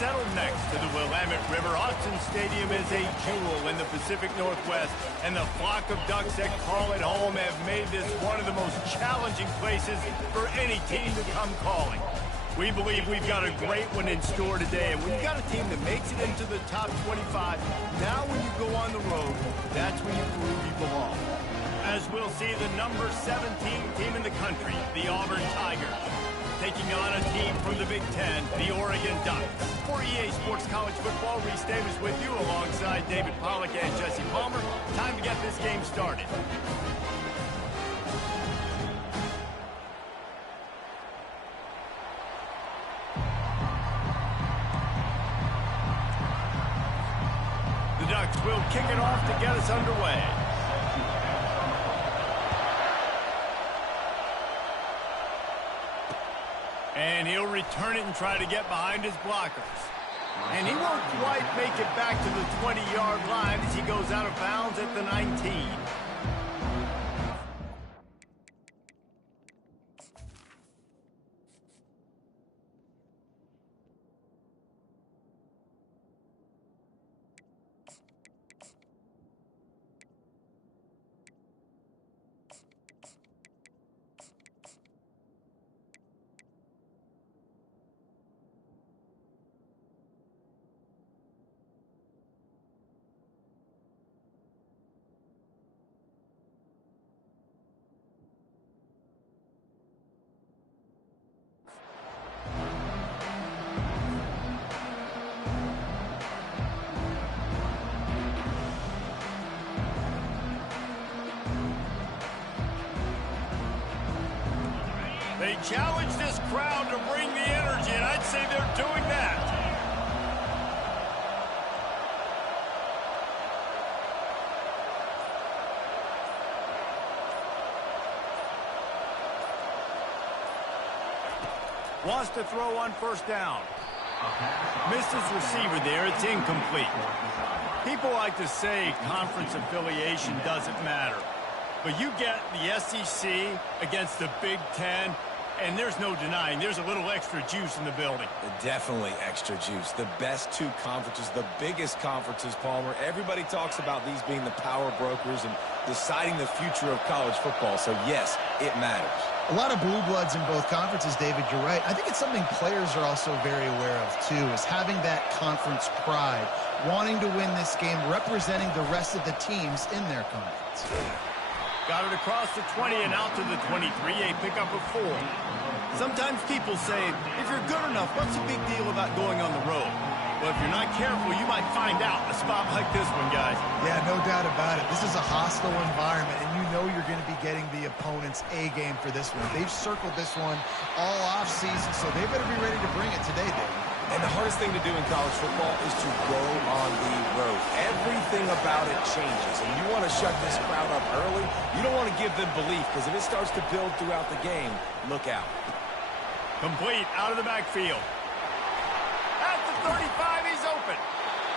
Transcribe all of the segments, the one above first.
settled next to the Willamette River. Austin Stadium is a jewel in the Pacific Northwest, and the flock of Ducks that call it home have made this one of the most challenging places for any team to come calling. We believe we've got a great one in store today, and when you've got a team that makes it into the top 25, now when you go on the road, that's when you prove you belong. As we'll see the number 17 team in the country, the Auburn Tigers, taking on a team from the Big Ten, the Oregon Ducks. For EA Sports College Football, Reese Davis with you alongside David Pollack and Jesse Palmer. Time to get this game started. The Ducks will kick it off to get us underway. And he'll return it and try to get behind his blockers. And he won't quite make it back to the 20-yard line as he goes out of bounds at the 19. They challenge this crowd to bring the energy, and I'd say they're doing that. Wants to throw on first down. Missed his receiver there. It's incomplete. People like to say conference affiliation doesn't matter. But you get the SEC against the Big Ten, and there's no denying there's a little extra juice in the building. Definitely extra juice. The best two conferences, the biggest conferences, Palmer. Everybody talks about these being the power brokers and deciding the future of college football. So, yes, it matters. A lot of blue bloods in both conferences, David. You're right. I think it's something players are also very aware of, too, is having that conference pride, wanting to win this game, representing the rest of the teams in their conference. Got it across the 20 and out to the 23, a pickup of 4. Sometimes people say, if you're good enough, what's the big deal about going on the road? Well, if you're not careful, you might find out a spot like this one, guys. Yeah, no doubt about it. This is a hostile environment, and you know you're going to be getting the opponent's A game for this one. They've circled this one all offseason, so they better be ready to bring it today, David. And the hardest thing to do in college football is to go on the road. Everything about it changes, and you want to shut this crowd up early. You don't want to give them belief, because if it starts to build throughout the game, look out. Complete out of the backfield. At the 35, he's open.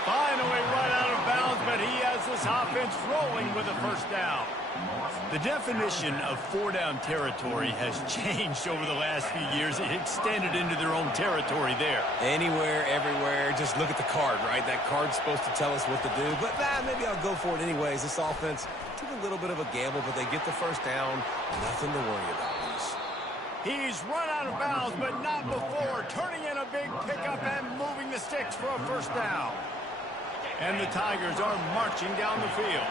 Finally run out of bounds, but he has this offense rolling with a first down. The definition of four-down territory has changed over the last few years. It extended into their own territory there. Anywhere, everywhere, just look at the card, right? That card's supposed to tell us what to do, but maybe I'll go for it anyways. This offense took a little bit of a gamble, but they get the first down. Nothing to worry about, Reese. He's run out of bounds, but not before. Turning in a big pickup and moving the sticks for a first down. And the Tigers are marching down the field.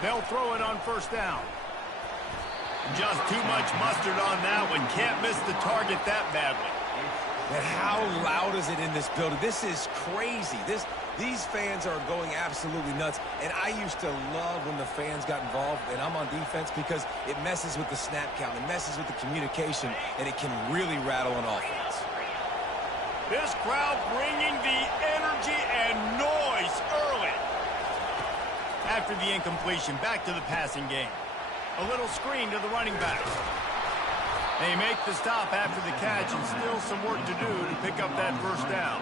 They'll throw it on first down. Just too much mustard on that one. Can't miss the target that badly. And how loud is it in this building? This is crazy. These fans are going absolutely nuts. And I used to love when the fans got involved, and I'm on defense, because it messes with the snap count. It messes with the communication, and it can really rattle an offense. This crowd bringing the energy and noise early. After the incompletion, back to the passing game. A little screen to the running back. They make the stop after the catch, and still some work to do to pick up that first down.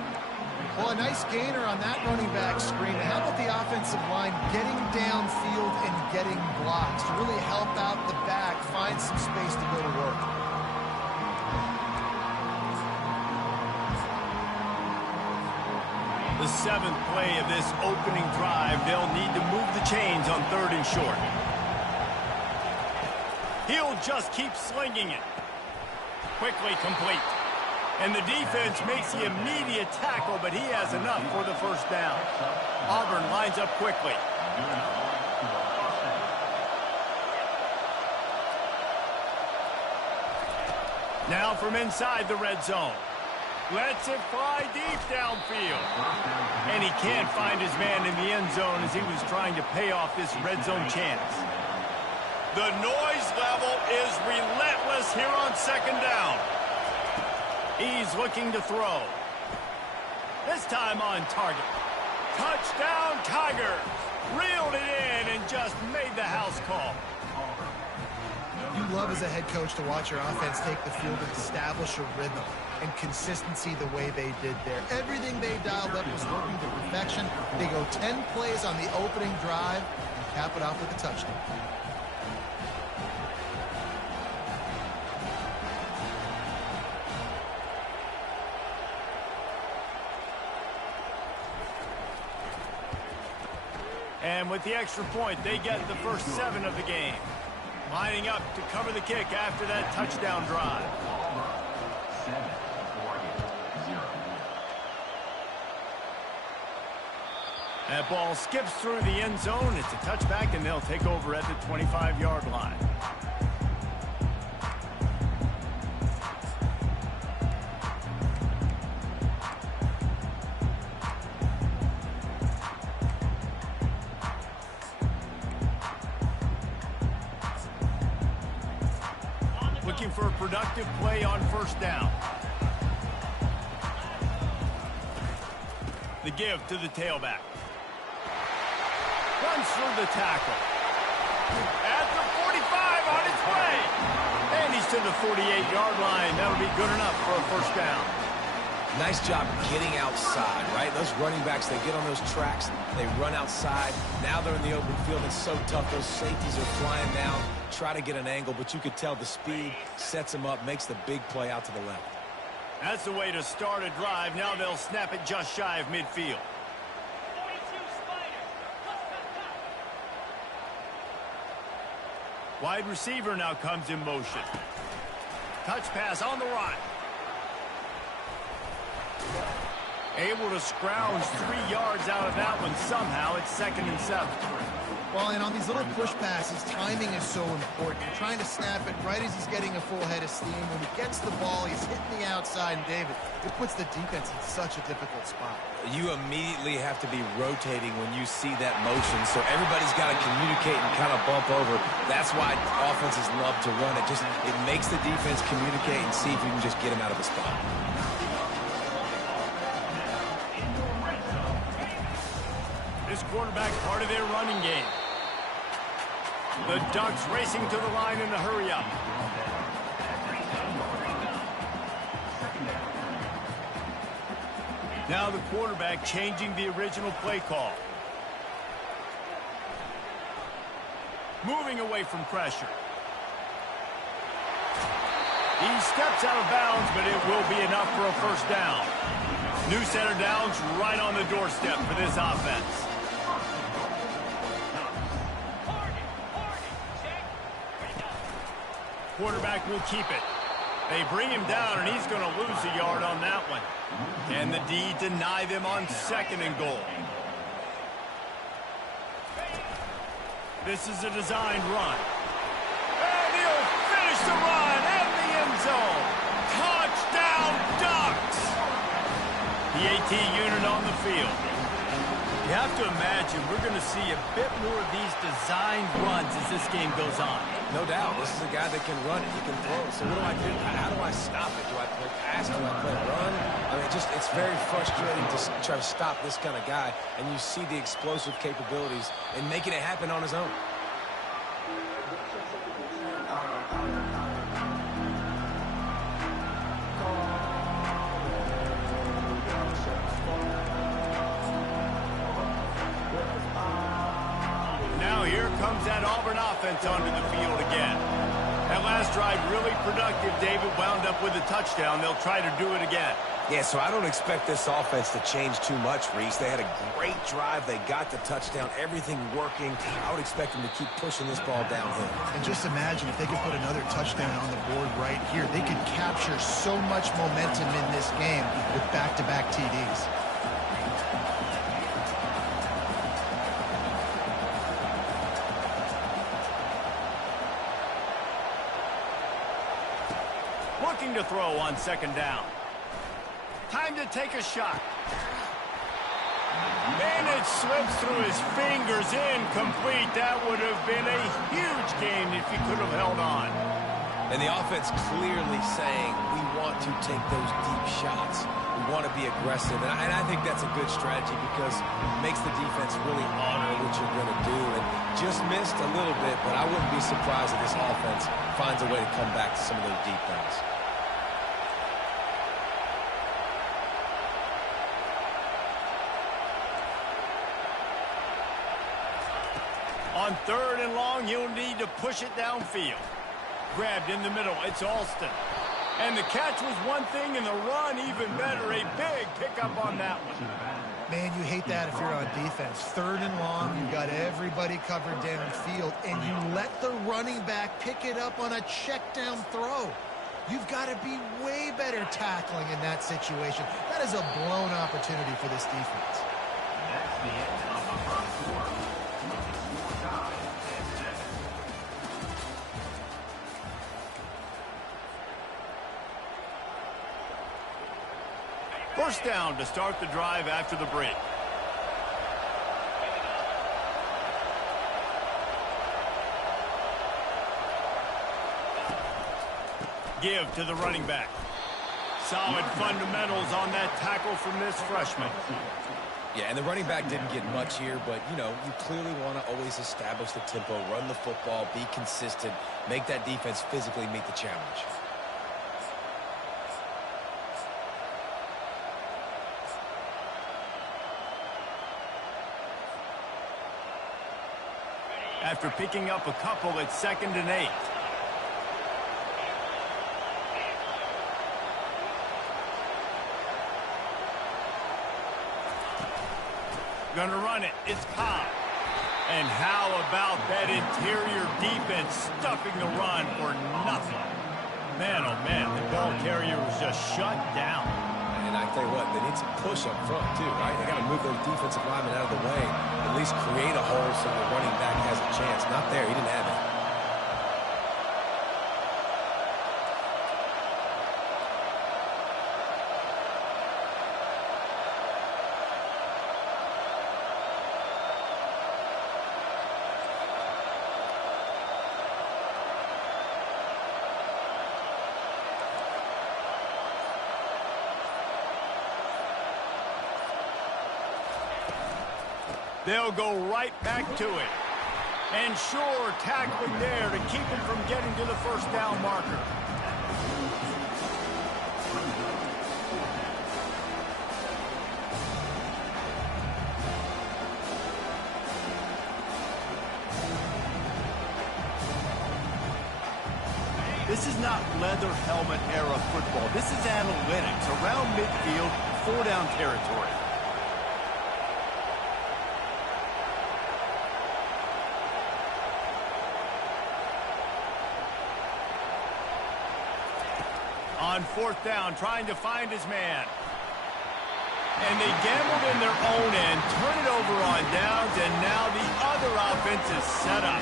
Well, a nice gainer on that running back screen. How about the offensive line getting downfield and getting blocks to really help out the back, find some space to go to work? The 7th play of this opening drive, they'll need to move the chains on 3rd and short. He'll just keep slinging it. Quickly complete. And the defense makes the immediate tackle, but he has enough for the first down. Auburn lines up quickly. Now from inside the red zone. Lets it fly deep downfield. And he can't find his man in the end zone as he was trying to pay off this red zone chance. The noise level is relentless here on 2nd down. He's looking to throw. This time on target. Touchdown Tigers. Reeled it in and just made the house call. You love as a head coach to watch your offense take the field and establish a rhythm and consistency the way they did there. Everything they dialed up was working to perfection. They go 10 plays on the opening drive and cap it off with a touchdown. And with the extra point, they get the first 7 of the game. Lining up to cover the kick after that touchdown drive. That ball skips through the end zone. It's a touchback, and they'll take over at the 25-yard line. Looking for a productive play on 1st down. The give to the tailback. Runs through the tackle. At the 45 on its way. And he's to the 48-yard line. That'll be good enough for a first down. Nice job getting outside, right? Those running backs, they get on those tracks, they run outside. Now they're in the open field. It's so tough. Those safeties are flying down, try to get an angle, but you could tell the speed sets them up, makes the big play out to the left. That's the way to start a drive. Now they'll snap it just shy of midfield. Wide receiver now comes in motion. Touch pass on the run. Able to scrounge 3 yards out of that one somehow. It's 2nd and 7. Well, and on these little push passes, timing is so important. You're trying to snap it right as he's getting a full head of steam. When he gets the ball, he's hitting the outside, and David, it puts the defense in such a difficult spot. You immediately have to be rotating when you see that motion, so everybody's got to communicate and kind of bump over. That's why offenses love to run it. It makes the defense communicate and see if you can just get him out of the spot. This quarterback part of their running game. The Ducks racing to the line in the hurry-up. Now the quarterback changing the original play call. Moving away from pressure. He steps out of bounds, but it will be enough for a first down. New set of downs right on the doorstep for this offense. Quarterback will keep it. They bring him down, and he's going to lose a yard on that one. And the D deny them on 2nd and goal. This is a designed run. And he'll finish the run in the end zone. Touchdown, Ducks! The AT unit on the field. You have to imagine we're going to see a bit more of these designed runs as this game goes on. No doubt. This is a guy that can run it. He can throw it. So what do I do? How do I stop it? Do I play pass? Do I play run? I mean, it's very frustrating to try to stop this kind of guy, and you see the explosive capabilities and making it happen on his own. here comes that Auburn offense onto the field again. That last drive really productive. David wound up with a touchdown. They'll try to do it again. Yeah, so I don't expect this offense to change too much, Reese. They had a great drive. They got the touchdown. Everything working. I would expect them to keep pushing this ball downhill. And just imagine if they could put another touchdown on the board right here. They could capture so much momentum in this game with back-to-back TDs. Looking to throw on second down. Time to take a shot. And it slips through his fingers, incomplete. That would have been a huge gain if he could have held on. And the offense clearly saying, we want to take those deep shots. We want to be aggressive. And I think that's a good strategy because it makes the defense really honor what you're going to do. And just missed a little bit, but I wouldn't be surprised if this offense finds a way to come back to some of those deep things. On third and long, you'll need to push it downfield. Grabbed in the middle, it's Alston. And the catch was one thing, and the run even better. A big pickup on that one. Man, you hate that if you're on defense. Third and long, you've got everybody covered downfield, and you let the running back pick it up on a check down throw. You've got to be way better tackling in that situation. That is a blown opportunity for this defense. That's the end of the first quarter. First down to start the drive after the break. Give to the running back. Solid fundamentals on that tackle from this freshman. Yeah, and the running back didn't get much here, but, you know, you clearly want to always establish the tempo, run the football, be consistent, make that defense physically meet the challenge. After picking up a couple, it's 2nd and 8. Gonna run it. It's Cobb. And how about that interior defense stuffing the run for nothing? Man, oh man, the ball carrier was just shut down. And I tell you what, they need some push up front too, right? They got to move those defensive linemen out of the way, at least create a hole so the running back has a chance. Not there, he didn't have it. They'll go right back to it. And sure, tackling there to keep him from getting to the first down marker. This is not leather helmet era football. This is analytics around midfield, 4-down territory. On 4th down, trying to find his man. And they gambled in their own end, turn it over on downs, and now the other offense is set up.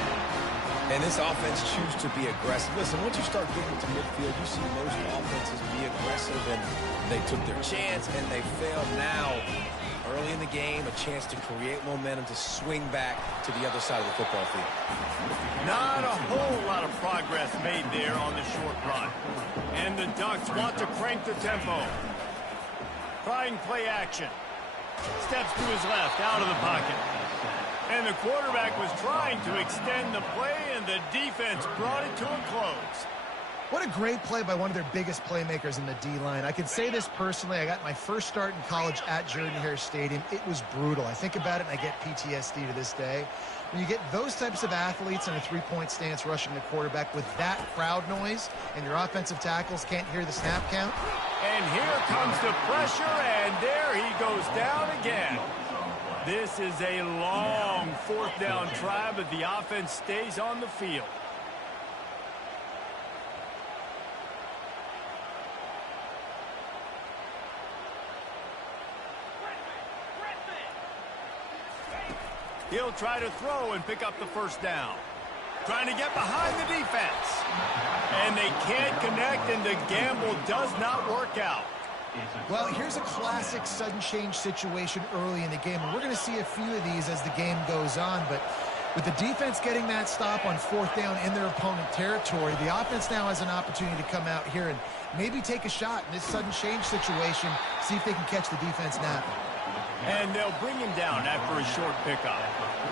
And this offense chooses to be aggressive. Listen, once you start getting to midfield, you see most offenses be aggressive, and they took their chance, and they failed. Now, early in the game, a chance to create momentum to swing back to the other side of the football field. Not a whole lot of progress made there on the short run. And the Ducks want to crank the tempo. Trying play action. Steps to his left, out of the pocket. And the quarterback was trying to extend the play, and the defense brought it to a close. What a great play by one of their biggest playmakers in the D-line. I can say this personally. I got my first start in college at Jordan-Hare Stadium. It was brutal. I think about it, and I get PTSD to this day. When you get those types of athletes in a three-point stance rushing the quarterback with that crowd noise, and your offensive tackles can't hear the snap count. And here comes the pressure, and there he goes down again. This is a long fourth down try, but the offense stays on the field. He'll try to throw and pick up the first down. Trying to get behind the defense. And they can't connect, and the gamble does not work out. Well, here's a classic sudden change situation early in the game. And we're going to see a few of these as the game goes on. But with the defense getting that stop on fourth down in their opponent territory, the offense now has an opportunity to come out here and maybe take a shot in this sudden change situation, see if they can catch the defense napping. And they'll bring him down after a short pickup.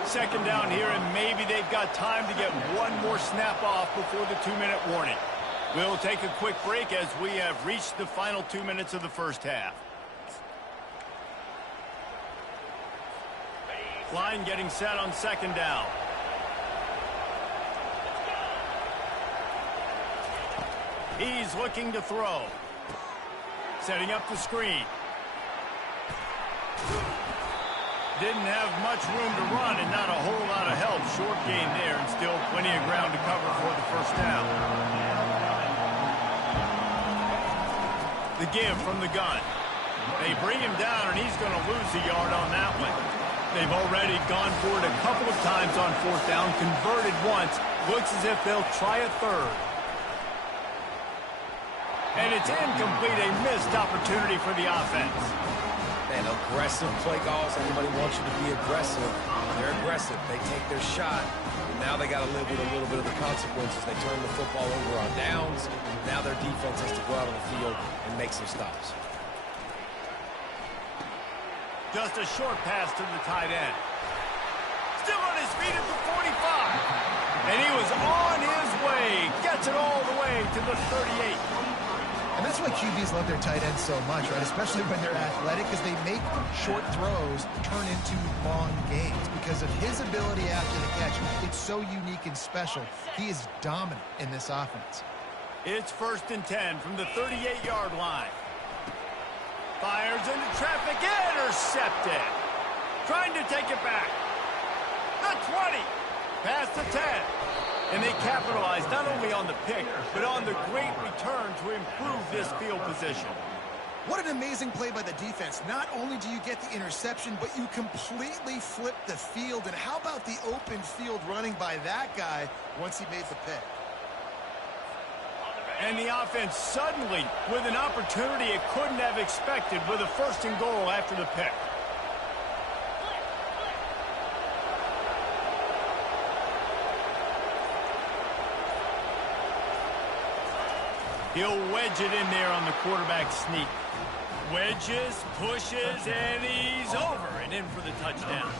Second down here, and maybe they've got time to get one more snap off before the 2-minute warning. We'll take a quick break as we have reached the final 2 minutes of the first half. Line getting set on second down. He's looking to throw. Setting up the screen. Didn't have much room to run and not a whole lot of help. Short gain there and still plenty of ground to cover for the first down. The give from the gun. They bring him down and he's going to lose a yard on that one. They've already gone for it a couple of times on fourth down, converted once. Looks as if they'll try a third. And it's incomplete, a missed opportunity for the offense. And aggressive play calls. Everybody wants you to be aggressive. They're aggressive. They take their shot. Now they got to live with a little bit of the consequences. They turn the football over on downs. Now their defense has to go out on the field and make some stops. Just a short pass to the tight end. Still on his feet at the 45. And he was on his way. Gets it all the way to the 38. And that's why QBs love their tight ends so much, right? Especially when they're athletic, because they make short throws turn into long gains. Because of his ability after the catch, it's so unique and special. He is dominant in this offense. It's 1st and 10 from the 38-yard line. Fires into traffic, intercepted. Trying to take it back. The 20, past the 10. And they capitalized not only on the pick, but on the great return to improve this field position. What an amazing play by the defense. Not only do you get the interception, but you completely flip the field. And how about the open field running by that guy once he made the pick? And the offense suddenly with an opportunity it couldn't have expected with a 1st and goal after the pick. He'll wedge it in there on the quarterback sneak. Wedges, pushes, and he's over and in for the touchdown.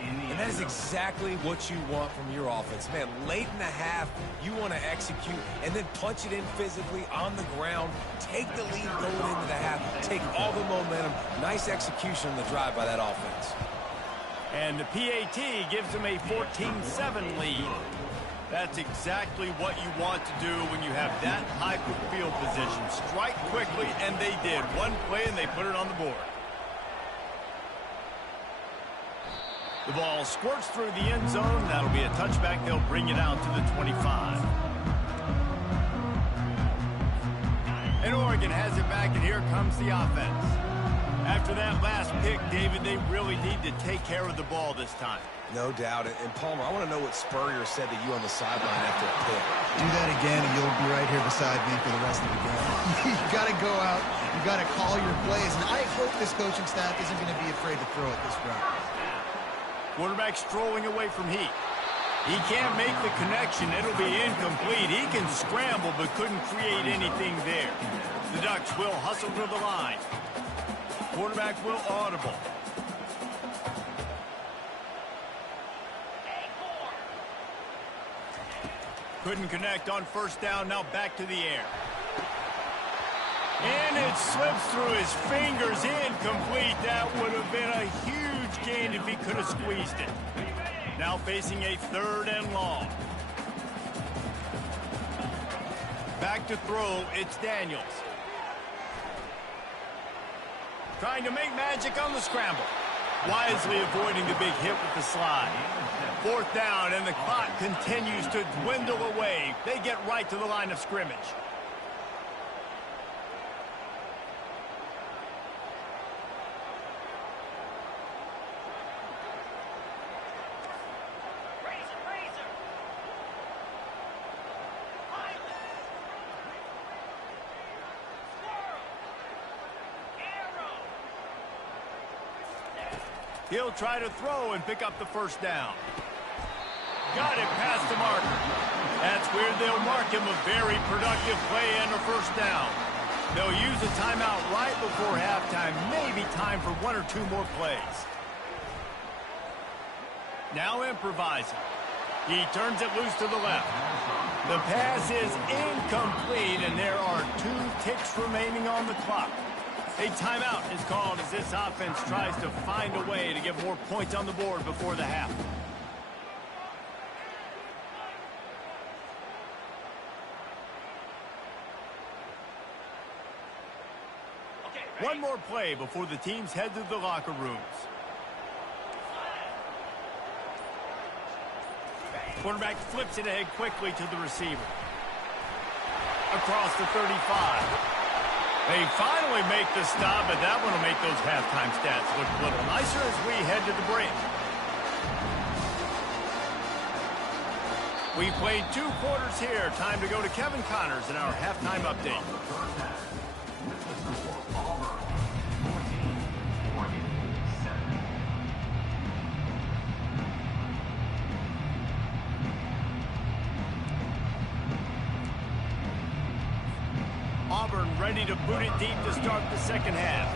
And that is exactly what you want from your offense. Man, late in the half, you want to execute and then punch it in physically on the ground. Take the lead going into the half. Take all the momentum. Nice execution on the drive by that offense. And the PAT gives them a 14-7 lead. That's exactly what you want to do when you have that type of field position. Strike quickly, and they did. One play, and they put it on the board. The ball squirts through the end zone. That'll be a touchback. They'll bring it out to the 25. And Oregon has it back, and here comes the offense. After that last pick, David, they really need to take care of the ball this time. No doubt. And Palmer, I want to know what Spurrier said to you on the sideline after a pick. Do that again, and you'll be right here beside me for the rest of the game. You got to go out. You got to call your plays. And I hope this coaching staff isn't going to be afraid to throw it this round. Quarterback strolling away from heat. He can't make the connection. It'll be incomplete. He can scramble, but couldn't create anything there. The Ducks will hustle to the line. Quarterback will audible. Couldn't connect on first down, now back to the air. And it slips through his fingers, incomplete. That would have been a huge gain if he could have squeezed it. Now facing a 3rd and long. Back to throw, it's Daniels. Trying to make magic on the scramble. Wisely avoiding the big hit with the slide. 4th down, and the clock continues to dwindle away. They get right to the line of scrimmage. He'll try to throw and pick up the first down. Got it past the marker. That's where they'll mark him a very productive play and a first down. They'll use a timeout right before halftime. Maybe time for 1 or 2 more plays. Now improvising. He turns it loose to the left. The pass is incomplete, and there are 2 ticks remaining on the clock. A timeout is called as this offense tries to find a way to get more points on the board before the half. One more play before the teams head to the locker rooms. Quarterback flips it ahead quickly to the receiver. Across the 35. They finally make the stop, but that one will make those halftime stats look a little nicer as we head to the break. We played 2 quarters here. Time to go to Kevin Connors in our halftime update. Auburn 14, Oregon 7. Auburn ready to boot it deep to start the second half.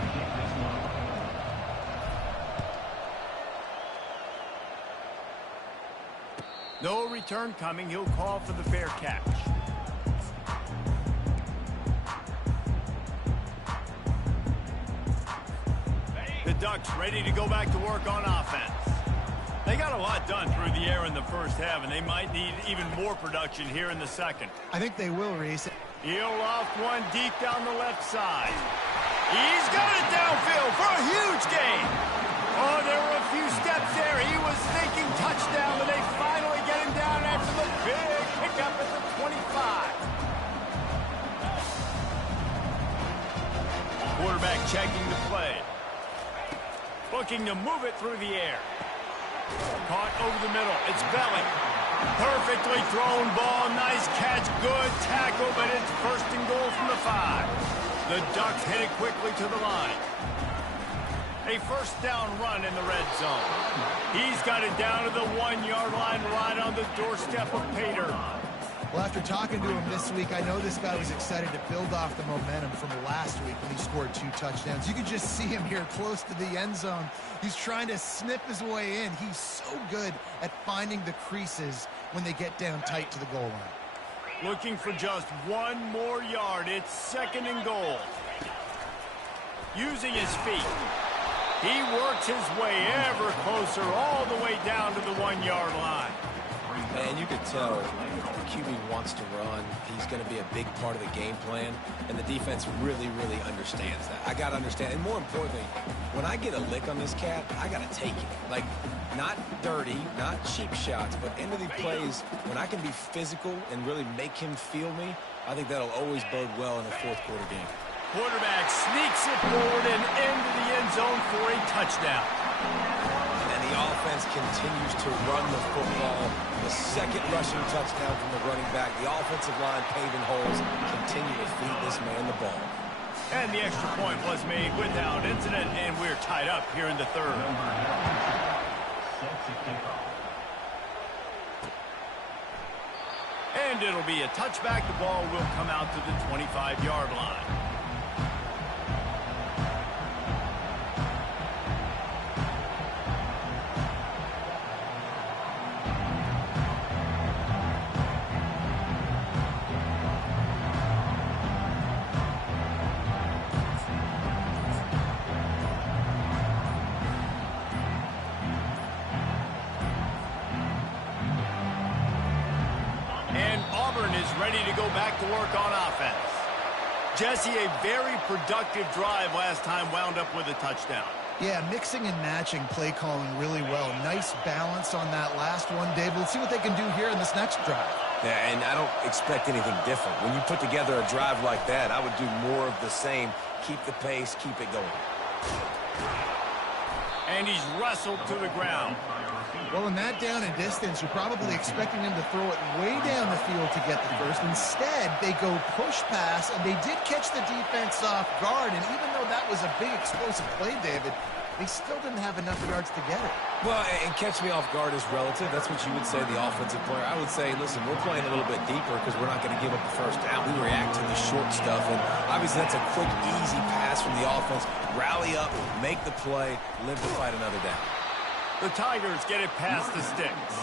No return coming. He'll call for the fair catch. The Ducks ready to go back to work on offense. They got a lot done through the air in the first half, and they might need even more production here in the second. I think they will, Reese. He'll loft one deep down the left side. He's got it downfield for a huge gain. Oh, there were a few steps there. He was thinking touchdown, and they finally get him down after the big pickup at the 25. Quarterback checking the play. Looking to move it through the air. Caught over the middle. It's Belly. Perfectly thrown ball. Nice catch. Good tackle, but it's 1st and goal from the 5. The Ducks headed quickly to the line. A 1st down run in the red zone. He's got it down to the 1-yard line right on the doorstep of Pater. Well, after talking to him this week, I know this guy was excited to build off the momentum from last week when he scored 2 touchdowns. You can just see him here close to the end zone. He's trying to snip his way in. He's so good at finding the creases when they get down tight to the goal line. Looking for just 1 more yard. It's 2nd and goal. Using his feet. He works his way ever closer all the way down to the 1-yard line. Man, you could tell the QB wants to run. He's going to be a big part of the game plan, and the defense really, really understands that. I got to understand, and more importantly, when I get a lick on this cat, I got to take it. Like, not dirty, not cheap shots, but end of the plays, when I can be physical and really make him feel me, I think that'll always bode well in a 4th quarter game. Quarterback sneaks it forward and into the end zone for a touchdown. And the offense continues to run the football. The 2nd rushing touchdown from the running back. The offensive line paving holes. Continue to feed this man the ball. And the extra point was made without incident, and we're tied up here in the 3rd. And it'll be a touchback. The ball will come out to the 25-yard line. ready to go back to work on offense. Jesse, a very productive drive last time wound up with a touchdown. Yeah, mixing and matching play calling really well. Nice balance on that last one, Dave. Let's see what they can do here in this next drive. Yeah, and I don't expect anything different. When you put together a drive like that, I would do more of the same. Keep the pace, keep it going. And he's wrestled to the ground. Well, in that down and distance, you're probably expecting him to throw it way down the field to get the first. Instead, they go push pass, and they did catch the defense off guard. And even though that was a big explosive play, David, they still didn't have enough yards to get it. Well, and catch me off guard is relative. That's what you would say, the offensive player. I would say, listen, we're playing a little bit deeper because we're not going to give up the first down. We react to the short stuff, and obviously that's a quick, easy pass from the offense. Rally up, make the play, live to fight another down. The Tigers get it past the sticks.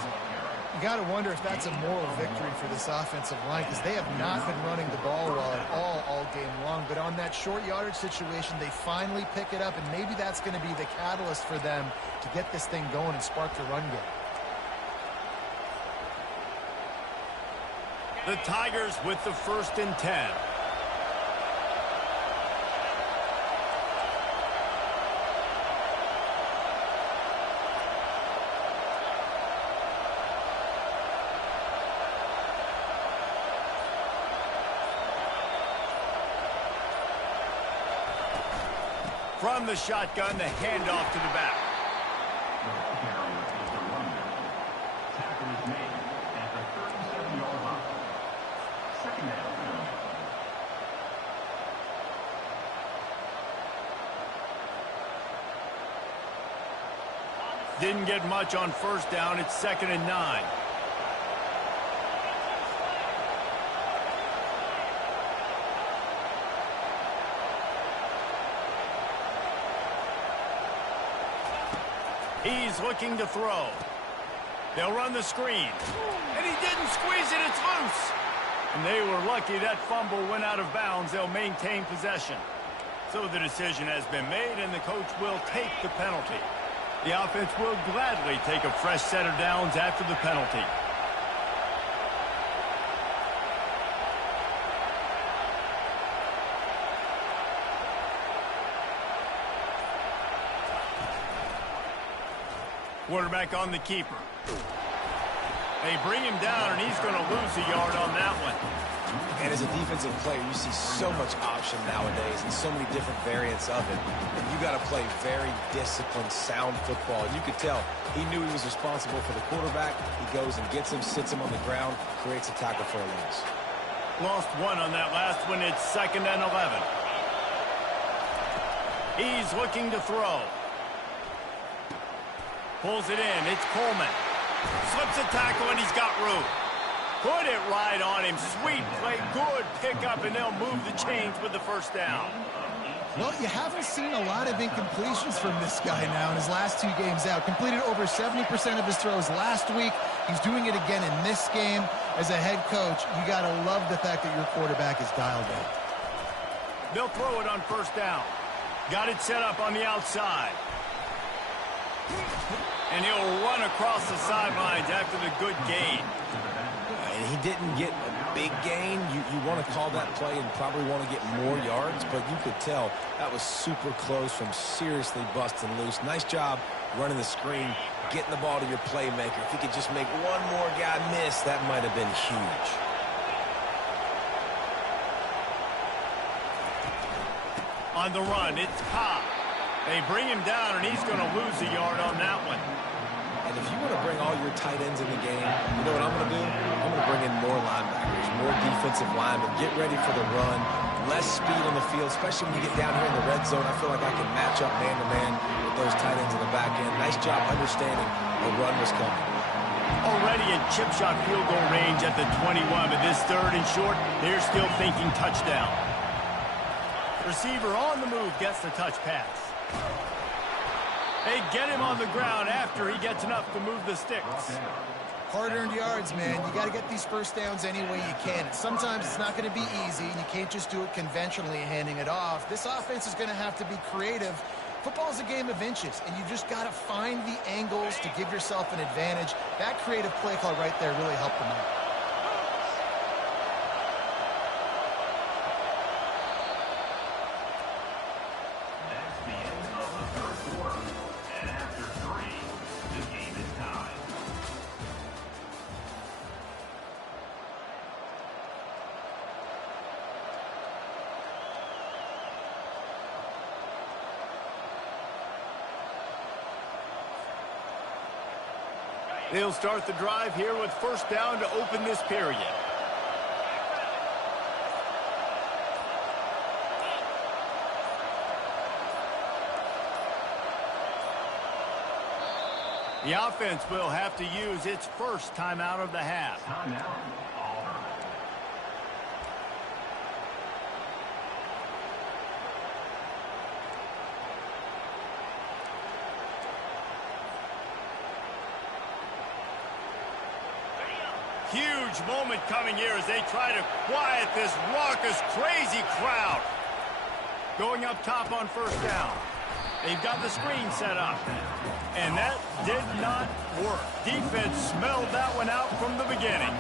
You got to wonder if that's a moral victory for this offensive line because they have not been running the ball well at all game long. But on that short yardage situation, they finally pick it up, and maybe that's going to be the catalyst for them to get this thing going and spark the run game. The Tigers with the 1st and 10. From the shotgun, the handoff to the back. Tackle is made at the 37-yard line. Second down. Didn't get much on 1st down. It's 2nd and 9. He's looking to throw. They'll run the screen. And he didn't squeeze it. It's loose. And they were lucky that fumble went out of bounds. They'll maintain possession. So the decision has been made, and the coach will take the penalty. The offense will gladly take a fresh set of downs after the penalty. Quarterback on the keeper. They bring him down, and he's going to lose a yard on that one. And as a defensive player, you see so much option nowadays and so many different variants of it. And you got to play very disciplined, sound football. And you could tell he knew he was responsible for the quarterback. He goes and gets him, sits him on the ground, creates a tackle for a loss. Lost one on that last one. It's 2nd and 11. He's looking to throw. Pulls it in. It's Coleman. Slips a tackle, and he's got room. Put it right on him. Sweet play. Good pickup, and they'll move the chains with the 1st down. Well, you haven't seen a lot of incompletions from this guy now in his last 2 games out. Completed over 70% of his throws last week. He's doing it again in this game. As a head coach, you got to love the fact that your quarterback is dialed in. They'll throw it on 1st down. Got it set up on the outside. And he'll run across the sidelines after the good gain. And he didn't get a big gain. You want to call that play and probably want to get more yards, but you could tell that was super close from seriously busting loose. Nice job running the screen, getting the ball to your playmaker. If he could just make one more guy miss, that might have been huge. On the run, it's Cobb. They bring him down, and he's going to lose a yard on that one. And if you want to bring all your tight ends in the game, you know what I'm going to do? I'm going to bring in more linebackers, more defensive linemen, get ready for the run, less speed on the field, especially when you get down here in the red zone. I feel like I can match up man-to-man with those tight ends in the back end. Nice job understanding a run was coming. Already in chip shot field goal range at the 21, but this 3rd and short, they're still thinking touchdown. Receiver on the move gets the touch pass. They get him on the ground after he gets enough to move the sticks. Hard-earned yards, man. You got to get these 1st downs any way you can. Sometimes it's not going to be easy, and you can't just do it conventionally handing it off. This offense is going to have to be creative. Football is a game of inches, and you just got to find the angles to give yourself an advantage. That creative play call right there really helped them out. They'll start the drive here with first down to open this period. The offense will have to use its first timeout of the half. Timeout, Auburn. Huge moment coming here as they try to quiet this raucous, crazy crowd. Going up top on first down. They've got the screen set up. And that did not work. Defense smelled that one out from the beginning.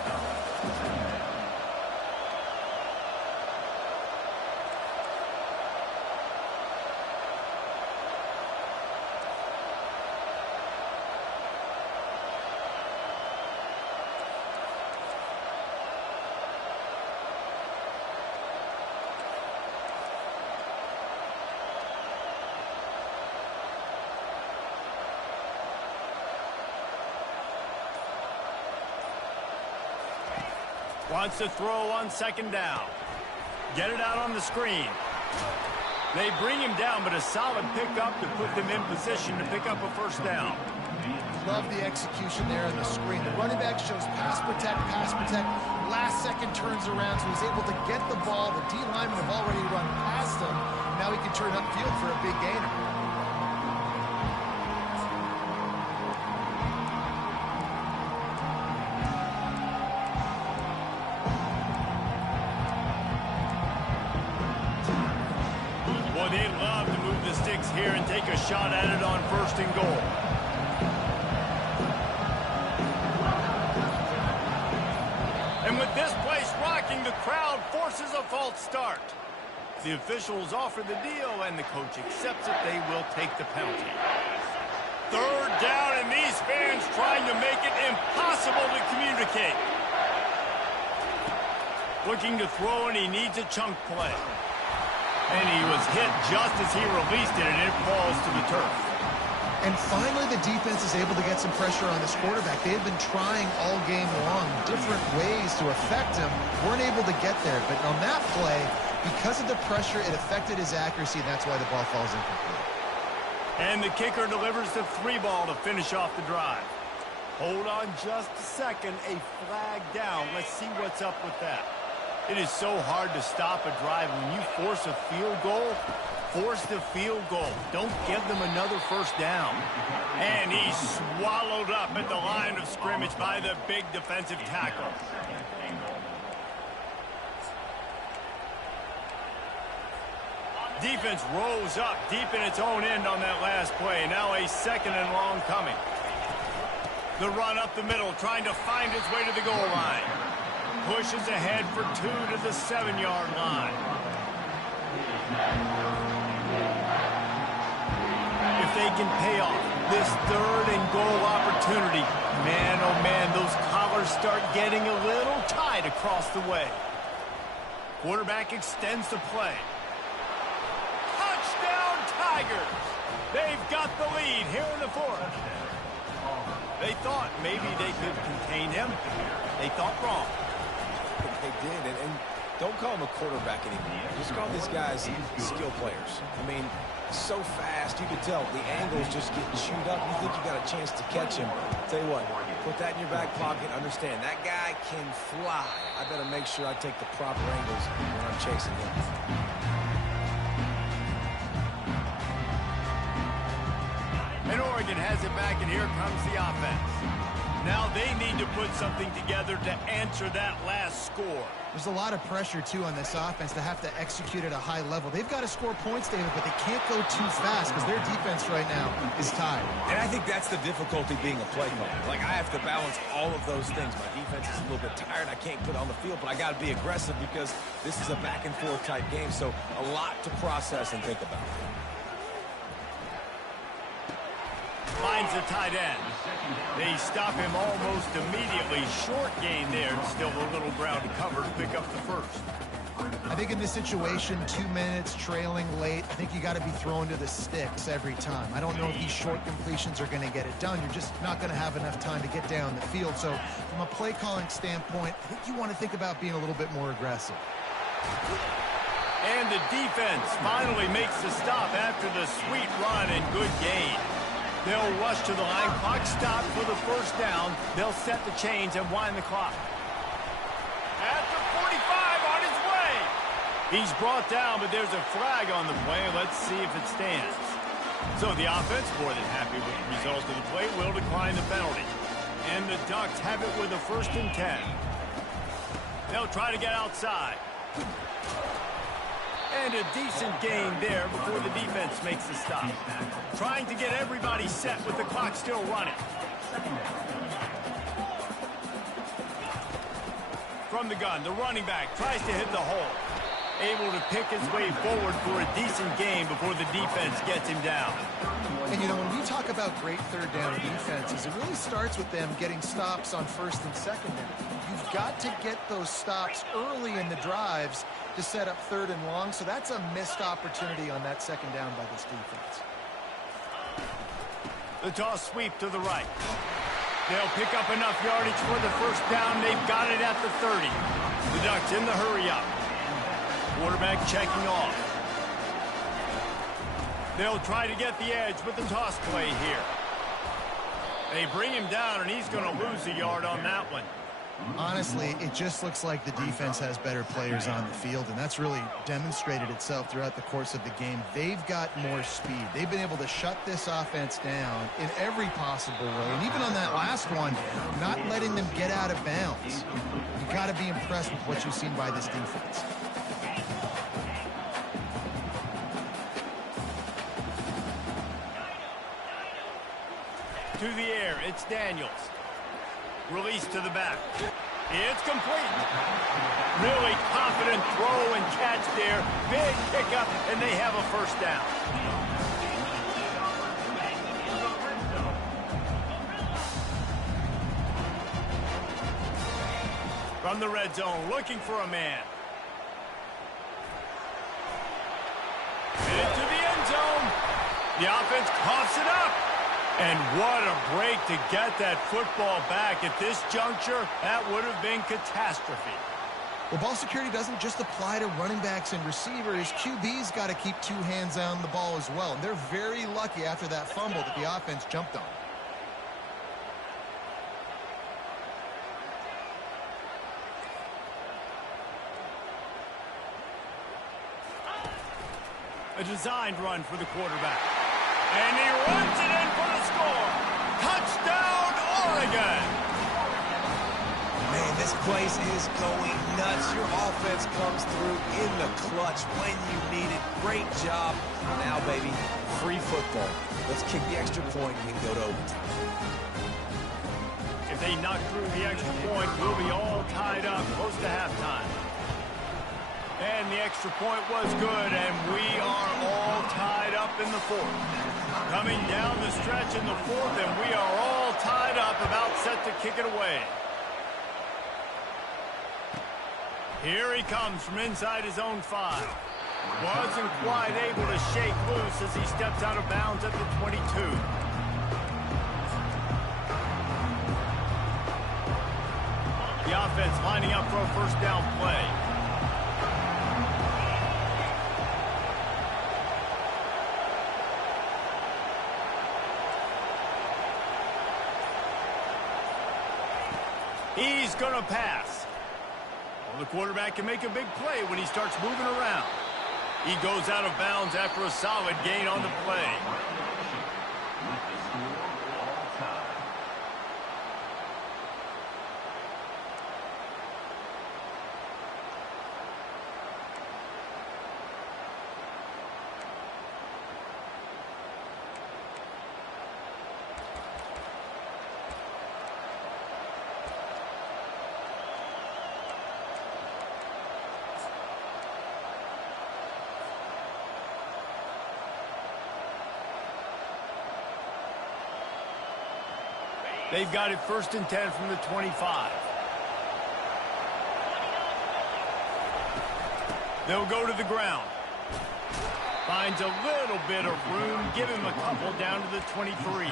Wants to throw on second down. Get it out on the screen. They bring him down, but a solid pickup to put them in position to pick up a first down. Love the execution there on the screen. The running back shows pass protect, pass protect. Last second turns around, so he's able to get the ball. The D linemen have already run past him. Now he can turn upfield for a big gainer. They love to move the sticks here and take a shot at it on first and goal. And with this place rocking, the crowd forces a false start. The officials offer the deal, and the coach accepts it. They will take the penalty. Third down, and these fans trying to make it impossible to communicate. Looking to throw, and he needs a chunk play. And he was hit just as he released it, and it falls to the turf. And finally, the defense is able to get some pressure on this quarterback. They have been trying all game long different ways to affect him. Weren't able to get there. But on that play, because of the pressure, it affected his accuracy, and that's why the ball falls incomplete. And the kicker delivers the 3-ball to finish off the drive. Hold on just a second. A flag down. Let's see what's up with that. It is so hard to stop a drive. When you force a field goal, force the field goal. Don't give them another first down. And he's swallowed up at the line of scrimmage by the big defensive tackle. Defense rose up deep in its own end on that last play. Now a second and long coming. The run up the middle, trying to find his way to the goal line. Pushes ahead for 2 to the 7-yard line. If they can pay off this third and goal opportunity, man, oh man, those collars start getting a little tight across the way. Quarterback extends the play. Touchdown, Tigers! They've got the lead here in the fourth. They thought maybe they could contain him. They thought wrong. They did, and don't call him a quarterback anymore. Just call these guys skill players. I mean, so fast, you can tell the angle's just getting chewed up. You think you got a chance to catch him. Tell you what, put that in your back pocket. Understand, that guy can fly. I better make sure I take the proper angles when I'm chasing him. And Oregon has it back, and here comes the offense. Now they need to put something together to answer that last score. There's a lot of pressure, too, on this offense to have to execute at a high level. They've got to score points, David, but they can't go too fast because their defense right now is tired. And I think that's the difficulty being a play caller. Like, I have to balance all of those things. My defense is a little bit tired. I can't put it on the field, but I got to be aggressive because this is a back-and-forth type game, so a lot to process and think about. Finds the tight end. They stop him almost immediately. Short gain there. Still a little ground to cover to pick up the first. I think in this situation, 2 minutes, trailing late, I think you got to be throwing to the sticks every time. I don't know if these short completions are going to get it done. You're just not going to have enough time to get down the field. So from a play calling standpoint, I think you want to think about being a little bit more aggressive. And the defense finally makes the stop after the sweet run and good gain. They'll rush to the line. Clock stopped for the first down. They'll set the chains and wind the clock. At the 45, on his way. He's brought down, but there's a flag on the play. Let's see if it stands. So the offense, more than happy with the result of the play, will decline the penalty. And the Ducks have it with a 1st and 10. They'll try to get outside. And a decent gain there before the defense makes the stop. Trying to get everybody set with the clock still running. From the gun, the running back tries to hit the hole. Able to pick his way forward for a decent gain before the defense gets him down. And, you know, when we talk about great third down defenses, it really starts with them getting stops on 1st and 2nd down. You've got to get those stops early in the drives to set up 3rd and long, so that's a missed opportunity on that 2nd down by this defense. The toss sweep to the right. They'll pick up enough yardage for the 1st down. They've got it at the 30. The Ducks in the hurry up. Quarterback checking off. They'll try to get the edge with the toss play here. They bring him down, and he's going to lose a yard on that one. Honestly, it just looks like the defense has better players on the field, and that's really demonstrated itself throughout the course of the game. They've got more speed. They've been able to shut this offense down in every possible way, and even on that last one, not letting them get out of bounds. You've got to be impressed with what you've seen by this defense. To the air, it's Daniels. Release to the back. It's complete. Really confident throw and catch there. Big pickup, and they have a 1st down. From the red zone, looking for a man. Into the end zone. The offense coughs it up. And what a break to get that football back. At this juncture, that would have been catastrophe. Well, ball security doesn't just apply to running backs and receivers. QB's got to keep 2 hands on the ball as well. And they're very lucky after that fumble that the offense jumped on. A designed run for the quarterback. And he runs it in for the score. Touchdown, Oregon. Man, this place is going nuts. Your offense comes through in the clutch when you need it. Great job. Now, baby, free football. Let's kick the extra point and go to overtime. If they knock through the extra point, we'll be all tied up close to halftime. And the extra point was good, and we are all tied up in the 4th. Coming down the stretch in the 4th, and we are all tied up, about set to kick it away. Here he comes from inside his own 5. Wasn't quite able to shake loose as he steps out of bounds at the 22. The offense lining up for a 1st down play. He's going to pass. Well, the quarterback can make a big play when he starts moving around. He goes out of bounds after a solid gain on the play. They've got it 1st and 10 from the 25. They'll go to the ground. Finds a little bit of room. Give him a couple down to the 23.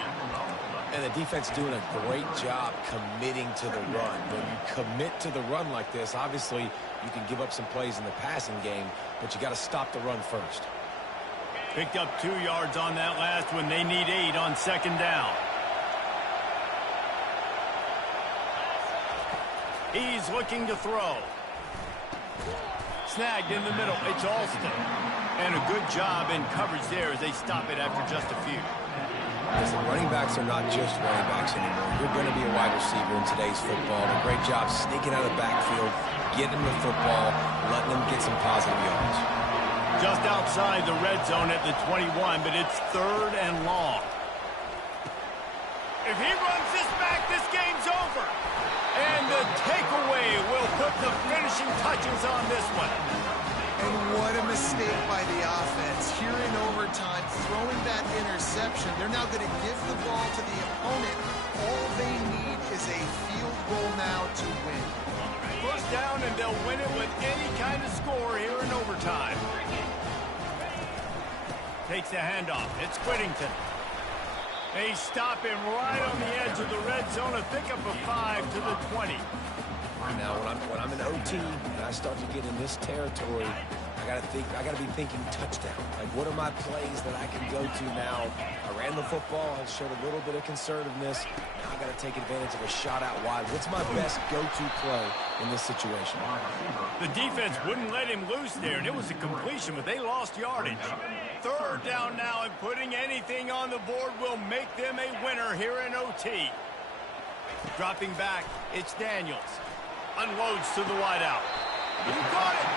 And the defense doing a great job committing to the run. When you commit to the run like this, obviously you can give up some plays in the passing game, but you got to stop the run first. Picked up 2 yards on that last one. They need 8 on second down. He's looking to throw. Snagged in the middle. It's Alston. And a good job in coverage there as they stop it after just a few. Listen, running backs are not just running backs anymore. You're going to be a wide receiver in today's football. A great job sneaking out of the backfield, getting them the football, letting them get some positive yards. Just outside the red zone at the 21, but it's 3rd and long. If he runs this back, this game's over. And the takeaway will put the finishing touches on this one. And what a mistake by the offense. Here in overtime, throwing that interception. They're now going to give the ball to the opponent. All they need is a field goal now to win. First down, and they'll win it with any kind of score here in overtime. Takes the handoff. It's Whittington. They stop him right on the edge of the red zone. A pickup of 5 to the 20. Now, when I'm in OT and I start to get in this territory, I gotta be thinking touchdown. Like, what are my plays that I can go to now? I ran the football. I showed a little bit of conservativeness. Now I gotta take advantage of a shot out wide. What's my best go-to play in this situation? The defense wouldn't let him loose there, and it was a completion, but they lost yardage. 3rd down now, and putting anything on the board will make them a winner here in OT. Dropping back, it's Daniels. Unloads to the wideout. He got it.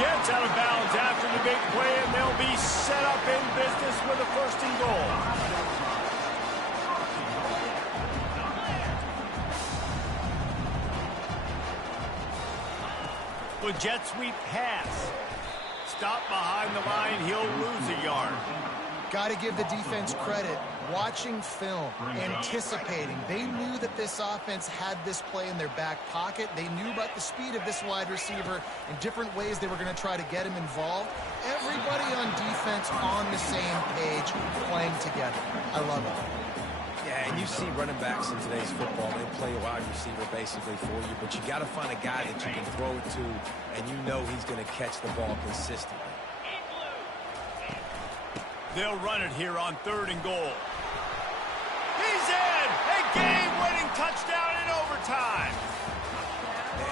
Gets out of bounds after the big play, and they'll be set up in business with a 1st and goal. With jet sweep pass. Stop behind the line. He'll lose a yard. Got to give the defense credit. Watching film, anticipating. They knew that this offense had this play in their back pocket. They knew about the speed of this wide receiver in different ways they were going to try to get him involved. Everybody on defense on the same page, playing together. I love it. Yeah, and you see running backs in today's football, they play a wide receiver basically for you, but you got to find a guy that you can throw it to, and you know he's going to catch the ball consistently. They'll run it here on 3rd and goal. He's in! A game-winning touchdown in overtime.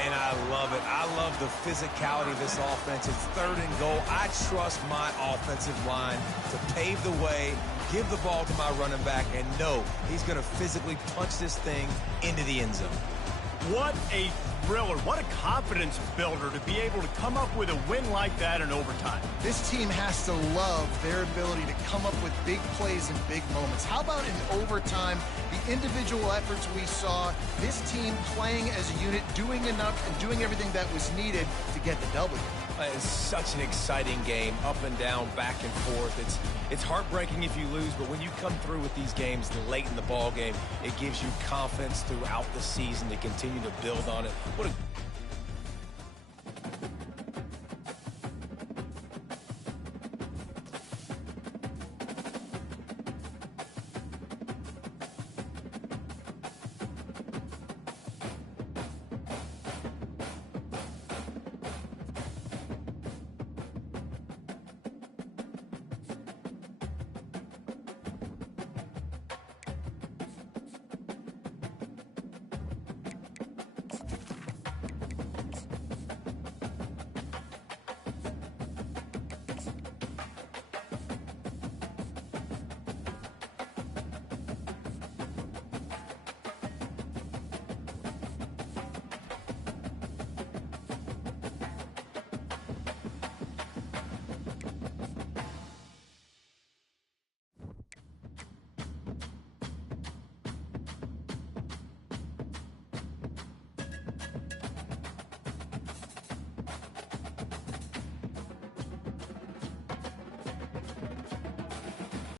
And I love it. I love the physicality of this offense. It's 3rd and goal. I trust my offensive line to pave the way, give the ball to my running back, and know he's going to physically punch this thing into the end zone. What a thriller. What a confidence builder to be able to come up with a win like that in overtime. This team has to love their ability to come up with big plays and big moments. How about in overtime, the individual efforts we saw, this team playing as a unit, doing enough and doing everything that was needed to get the W. It's such an exciting game, up and down, back and forth. It's heartbreaking if you lose, but when you come through with these games late in the ball game, it gives you confidence throughout the season to continue to build on it. What a